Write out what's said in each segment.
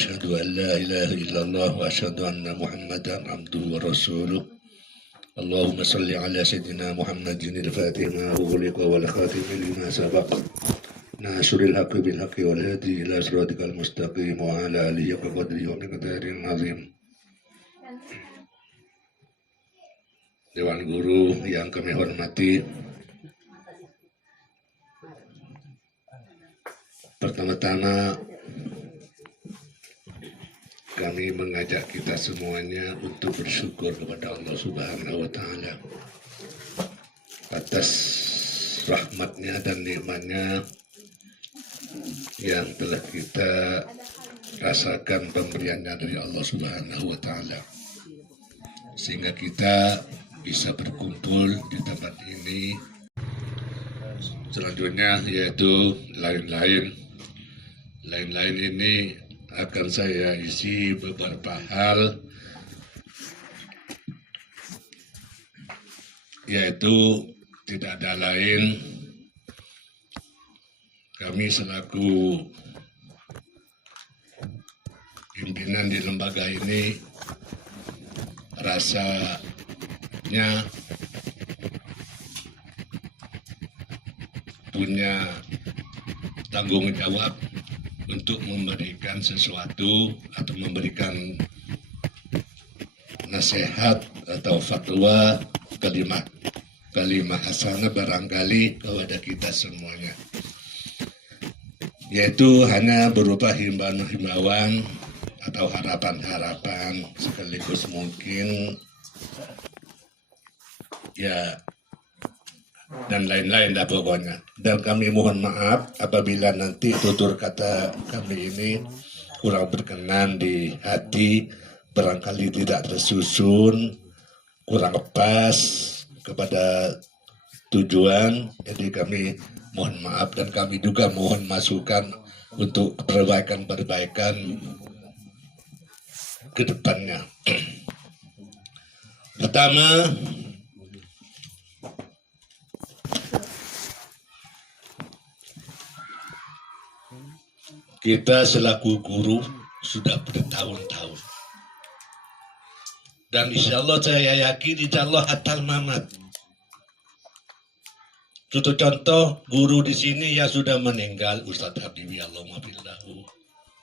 أشهد أن لا إله إلا الله وأشهد أن محمدا عبده ورسوله. اللهم صل على سيدنا محمد الفاتح ما أغلق والخاتم لما سبق ناصر الحق بالحق والهادي إلى صراطك المستقيم وعلى آله وقدره ومقداره العظيم. Dewan Guru yang kami hormati, pertama-tama kami mengajak kita semuanya untuk bersyukur kepada Allah Subhanahu wa Ta'ala atas rahmatnya dan nikmatnya yang telah kita rasakan pemberiannya dari Allah Subhanahu wa Ta'ala, sehingga kita bisa berkumpul di tempat ini. Selanjutnya yaitu lain-lain ini akan saya isi beberapa hal, yaitu tidak ada lain, kami selaku pimpinan di lembaga ini rasanya punya tanggung jawab untuk memberikan sesuatu atau memberikan nasihat atau fatwa, kalimat hasanah barangkali kepada kita semuanya, yaitu hanya berupa himbauan atau harapan-harapan sekaligus mungkin ya dan lain-lain dah pokoknya. Dan kami mohon maaf apabila nanti tutur kata kami ini kurang berkenan di hati, barangkali tidak tersusun, kurang pas kepada tujuan. Jadi kami mohon maaf dan kami juga mohon masukan untuk perbaikan ke depannya. Pertama, kita selaku guru sudah bertahun-tahun, dan insya Allah saya yakin insya Allah hatal mamat. Contoh guru di sini yang sudah meninggal, Ustadz Habibi Allahumma billahu,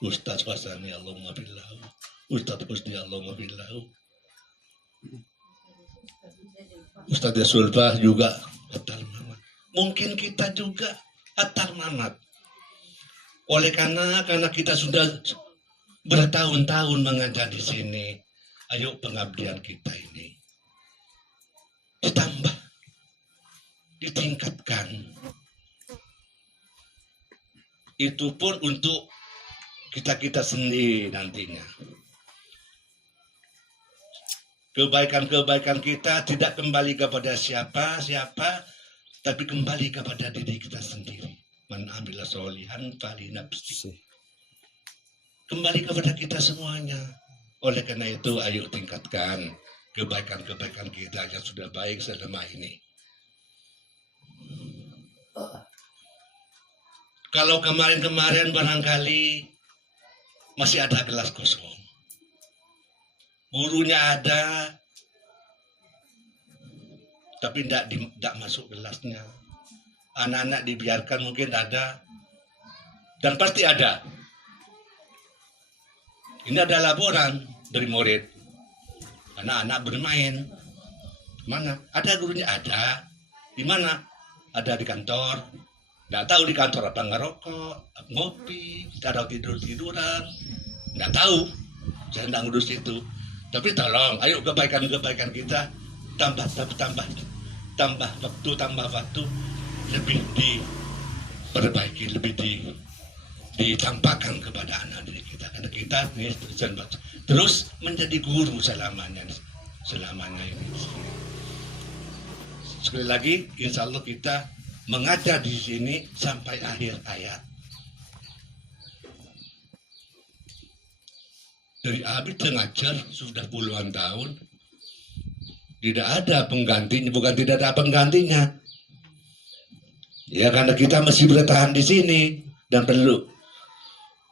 Ustadz Fasani Allahumma billahu, Ustadz Husni Allahumma billahu, Ustadz Sulfah juga hatal mamat. Mungkin kita juga hatal mamat. Oleh karena kita sudah bertahun-tahun mengajar di sini, ayo pengabdian kita ini ditambah, ditingkatkan. Itu pun untuk kita sendiri nantinya. Kebaikan-kebaikan kita tidak kembali kepada siapa, tapi kembali kepada diri kita sendiri. Man amila solihan fali nafsi. Kembali kepada kita semuanya. Oleh karena itu, ayo tingkatkan kebaikan-kebaikan kita yang sudah baik selama ini. Kalau kemarin-kemarin barangkali masih ada gelas kosong, gurunya ada, tapi tidak masuk gelasnya. Anak-anak dibiarkan mungkin ada, dan pasti ada. Ini ada laporan dari murid, anak-anak bermain. Mana? Ada gurunya? Ada. Di mana? Ada di kantor. Nggak tahu di kantor apa ngerokok, ngopi, atau tidur-tiduran. Nggak tahu. Saya nggak ngurus itu. Tapi tolong, ayo kebaikan-kebaikan kita tambah waktu, lebih diperbaiki, lebih ditampakkan kepada anak didik kita, karena kita nih terus menjadi guru selamanya ini. Sekali lagi, insya Allah kita mengajar di sini sampai akhir hayat. Dari Abid mengajar sudah puluhan tahun, tidak ada penggantinya, bukan tidak ada penggantinya. Ya karena kita masih bertahan di sini dan perlu.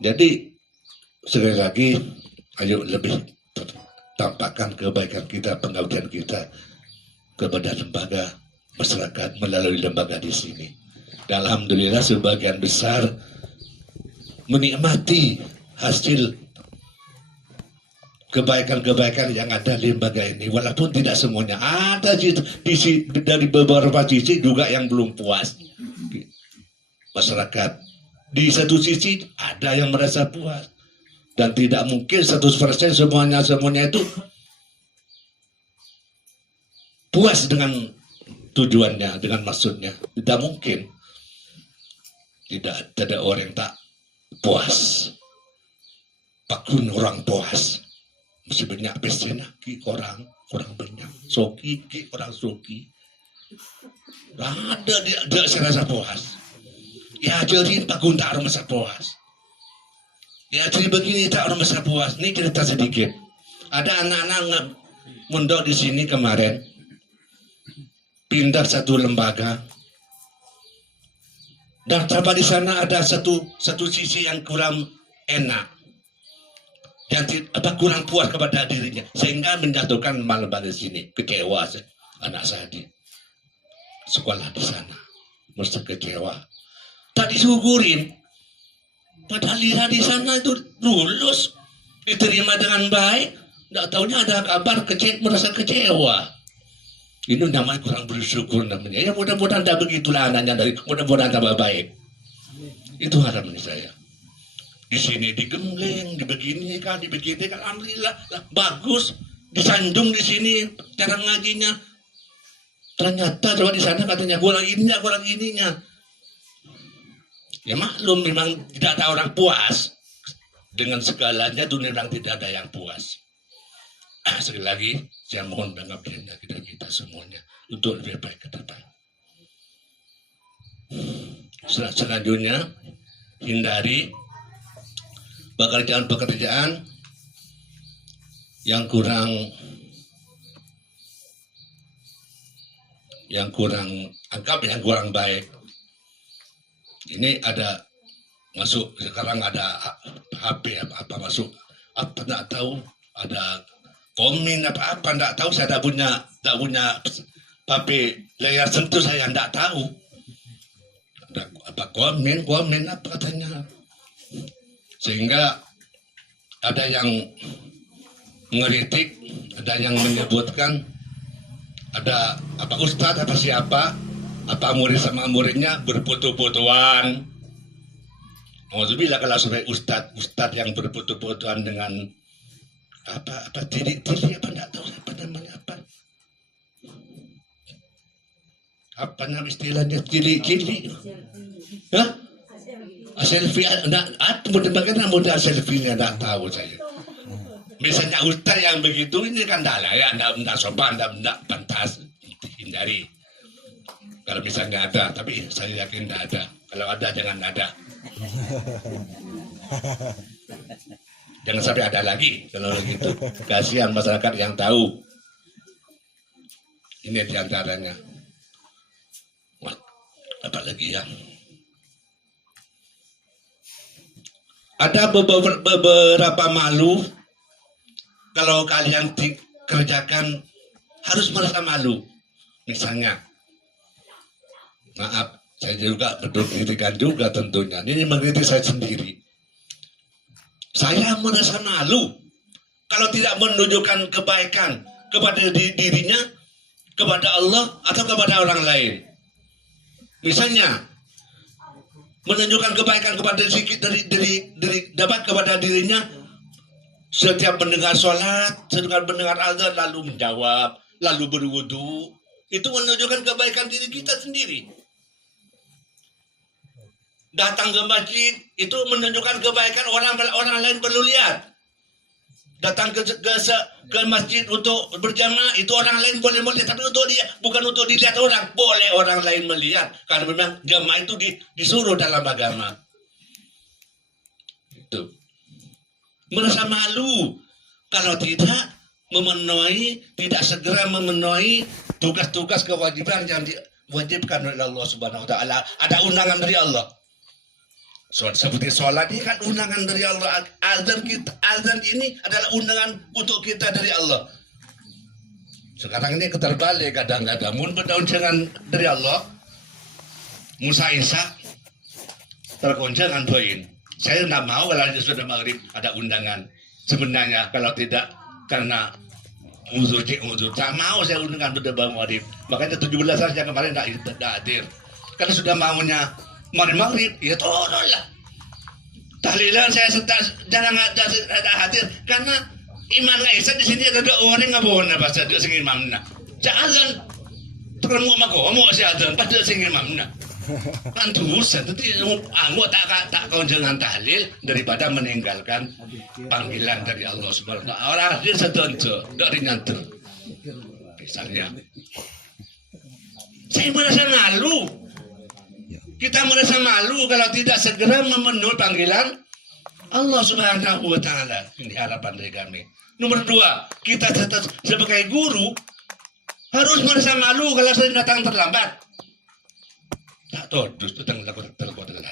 Jadi sekali lagi, ayo lebih tampakkan kebaikan kita, pengabdian kita kepada lembaga masyarakat melalui lembaga di sini. Dan alhamdulillah sebagian besar menikmati hasil kebaikan-kebaikan yang ada di lembaga ini, walaupun tidak semuanya. Ada dari beberapa sisi juga yang belum puas. Masyarakat di satu sisi ada yang merasa puas, dan tidak mungkin 100% semuanya itu puas dengan tujuannya, dengan maksudnya. Tidak mungkin. Tidak ada orang yang tak puas. Pakun orang puas. Mesti banyak pesena ki orang banyak. Soki ki orang soki. Ada dia saya rasa puas. Ya jadi pakun tak orang masa puas. Ya jadi begini tak orang masa puas. Ini cerita sedikit. Ada anak-anak mondok di sini kemarin. Pindah satu lembaga. Dan sampai di sana ada satu sisi yang kurang enak, yang kurang puas kepada dirinya, sehingga menjatuhkan lembaga di sini. Kecewa anak saya di sekolah di sana, mesti kecewa. Tak disyukurin, padahal dia di sana itu lulus, diterima dengan baik. Tidak tahunya ada kabar merasa kecewa. Ini namanya kurang bersyukur namanya. Ya mudah-mudahan tidak begitulah anaknya, mudah-mudahan tambah baik. Itu harapan saya. Di sini digembleng, dibeginikan, alhamdulillah bagus. Disanjung di sini cara ngajinya. Ternyata coba di sana katanya kurang ininya. Ya maklum, memang tidak ada orang puas dengan segalanya, itu memang tidak ada yang puas. Sekali lagi saya mohon pengabdian kita semuanya untuk lebih baik ke depan. Selanjutnya, hindari pekerjaan yang kurang anggap yang kurang baik. Ini ada masuk sekarang, ada HP apa masuk apa tidak tahu, ada komen apa enggak tahu, saya tak punya HP layar sentuh, saya enggak tahu. Ada apa komen apa katanya. Sehingga ada yang ngeritik, ada yang menyebutkan ada apa ustadz apa siapa, apa murid sama muridnya berfoto-fotoan. Alhamdulillah kalau sampai ustadz yang berfoto-fotoan dengan apa tiri apa enggak tahu apa namanya apa nama istilahnya, cili hah, selfie enggak, bagaimana model selfie-nya enggak tahu saya. Misalnya ustaz yang begitu ini kan enggak lah ya, enggak sopan, enggak pantas, hindari. Kalau misalnya ada, tapi saya yakin enggak ada. Kalau ada jangan ada. Jangan sampai ada lagi kalau begitu. Kasihan masyarakat yang tahu. Ini diantaranya. Wah, apa lagi ya? Ada beberapa malu kalau kalian dikerjakan harus merasa malu. Misalnya, maaf, saya juga berkritikan juga tentunya. Ini mengkritik saya sendiri. Saya merasa malu kalau tidak menunjukkan kebaikan kepada dirinya, kepada Allah, atau kepada orang lain. Misalnya, menunjukkan kebaikan kepada dapat kepada dirinya, setiap mendengar sholat, setiap mendengar azan, lalu menjawab, lalu berwudu. Itu menunjukkan kebaikan diri kita sendiri. Datang ke masjid itu menunjukkan kebaikan, orang lain perlu lihat. Datang ke masjid untuk berjamaah itu orang lain boleh melihat, tapi untuk dia bukan untuk dilihat orang, boleh orang lain melihat karena memang jamaah itu disuruh dalam agama. Itu merasa malu kalau tidak tidak segera memenuhi tugas-tugas kewajiban yang diwajibkan oleh Allah Subhanahu wa taala. Ada undangan dari Allah. Seperti sholat ini kan undangan dari Allah, azan ini adalah undangan untuk kita dari Allah. Sekarang ini terbalik kadang-kadang mun berdaunjangan dari Allah. Musa Isa tergoncang poin. Saya tidak mau kalau sudah maghrib ada undangan. Sebenarnya kalau tidak karena uzur, tak mau saya undangan pada bang maghrib. Makanya 17 yang kemarin tidak hadir. Karena sudah maunya maghrib, ya tolonglah. Tahlilan saya jarang ada hadir karena Imam Isa di sini ada orang ngabon apa saja sing imamna. Jangan terlalu magomo si azan pada sing imamna. Kan dosa, jadi anggap tak konjangan tahlil daripada meninggalkan panggilan dari Allah Subhanahu wa taala. Orang hadir sedojo, dari nyantel. Misalnya, saya merasa malu. Kita merasa malu kalau tidak segera memenuhi panggilan Allah Subhanahu wa taala. Ini harapan dari kami. Nomor 2, kita sebagai guru harus merasa malu kalau saya datang terlambat. Tak todus itu tentang lakukan adalah.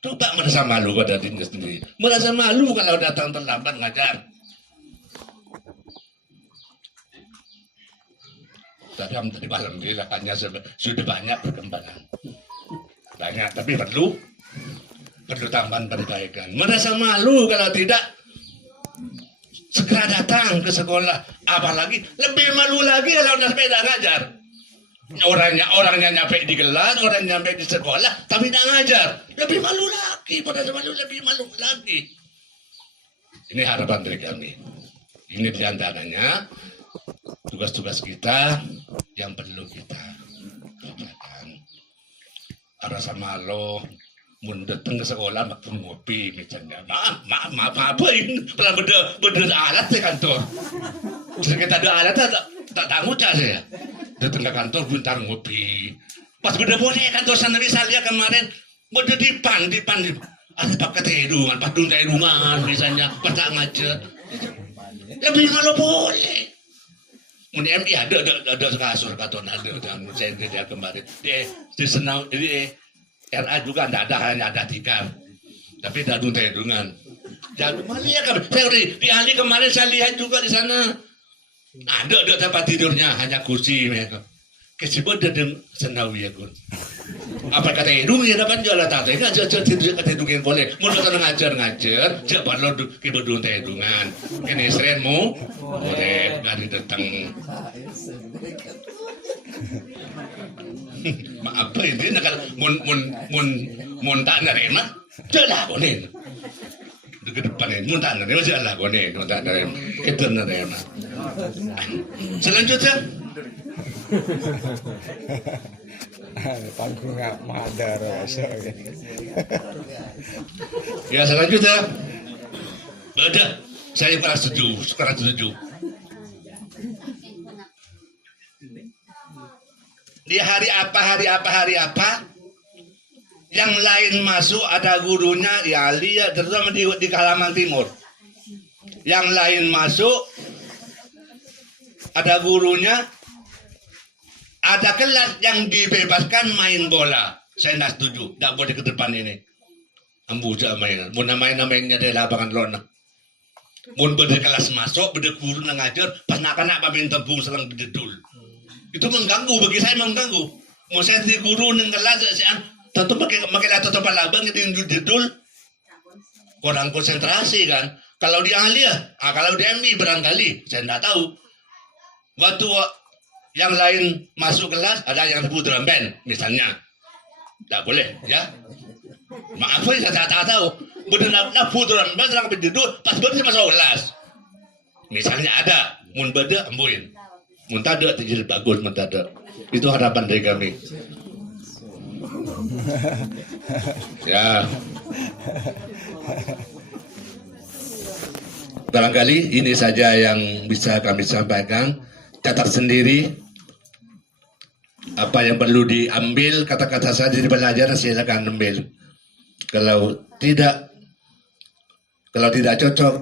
Coba merasa malu pada dirinya sendiri. Merasa malu kalau datang terlambat ngajar. Tapi alhamdulillah hanya sudah banyak perkembangan. Banyak, tapi perlu tambahan perbaikan. Merasa malu kalau tidak segera datang ke sekolah. Apalagi lebih malu lagi kalau naik sepeda ngajar. Orangnya nyampe di kelas, orang nyampe di sekolah, tapi tidak ngajar. Lebih malu lagi, lebih malu lagi. Ini harapan dari kami. Ini diantaranya tugas-tugas kita yang perlu kita lakukan. Rasa malu, mun datang ke sekolah makan ngopi misalnya. Maaf apa ini? Pernah beda alat di kantor. Terus kita ada alat tak tahu saya. Datang ke kantor bentar ngopi. Pas beda boleh kantor sana misalnya kemarin beda dipan. Ada pakai terungan, padung terungan misalnya, pada ngajar. Lebih kalau boleh. Muni MD ada kasur kantor ada dan saya dia kemarin. Di senau jadi RA juga tidak ada, hanya ada tikar. Tapi tidak ada terungan. Jangan malah ya kan. Saya di ahli kemarin saya lihat juga di sana. Ada tempat tidurnya hanya kursi mereka. Kesibut dan senawi ya kun. Apa kata hidung ya dapat jualan tata. Ini aja tidur kata hidung yang boleh. Mau datang ngajar, coba lo kibudun teh hidungan. Ini serenmu boleh dari datang. Maaf ini nak mun tak nerima, jelah konen. Ke depan ini mun tak nerima jelah konen, mun tak nerima. Itu nerima. Selanjutnya. Panggung nggak madar ya selanjutnya ada saya sekarang setuju di hari apa yang lain masuk ada gurunya ya lihat terutama di Kalimantan Timur yang lain masuk ada gurunya. Ada kelas yang dibebaskan main bola. Saya tidak setuju. Tidak boleh ke depan ini. Ambuja mainan. Mau main-mainnya dari lapangan lona. Mau beda kelas masuk, beda guru ngajar, pas nak-nak main tepung selang bededul. Itu mengganggu, bagi saya mengganggu. Mau saya di guru neng kelas, saya tentu pakai tutup labang itu bededul. Kurang konsentrasi kan. Kalau di ahli ya, kalau di MI barangkali, saya tidak tahu. Waktu yang lain masuk kelas, ada yang sebut drum band, misalnya. Tidak boleh, ya. Maaf, saya tak tahu. Benar sebut drum band, sedang berduduk, pas berdua masuk kelas. Misalnya ada, mun beda, ambuin. Mun tada, jadi bagus, mun tada. Itu harapan dari kami. Ya. Barangkali ini saja yang bisa kami sampaikan. Catat sendiri. Apa yang perlu diambil kata-kata saya dari pelajaran silakan ambil. Kalau tidak cocok,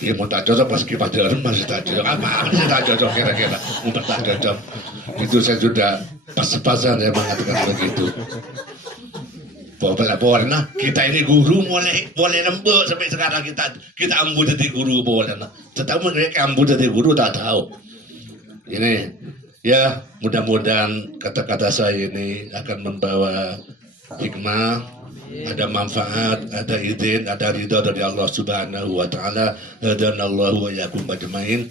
ya mau tak cocok pas kipas masih tak cocok. Apa sih tak cocok kira-kira? Mau tak cocok. Itu saya sudah pas-pasan saya mengatakan begitu. boleh nah. Kita ini guru boleh lembut sampai sekarang kita ambu jadi guru boleh nah. Tetapi mereka ambu jadi guru tak tahu. Ini ya mudah-mudahan kata-kata saya ini akan membawa hikmah, ada manfaat, ada izin, ada ridha dari Allah Subhanahu wa taala. Hadanallahu wa iyyakum ajmain.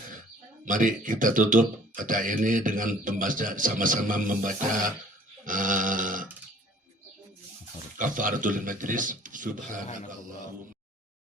Mari kita tutup kata ini dengan sama-sama membaca kafaratul majlis. Subhanallah.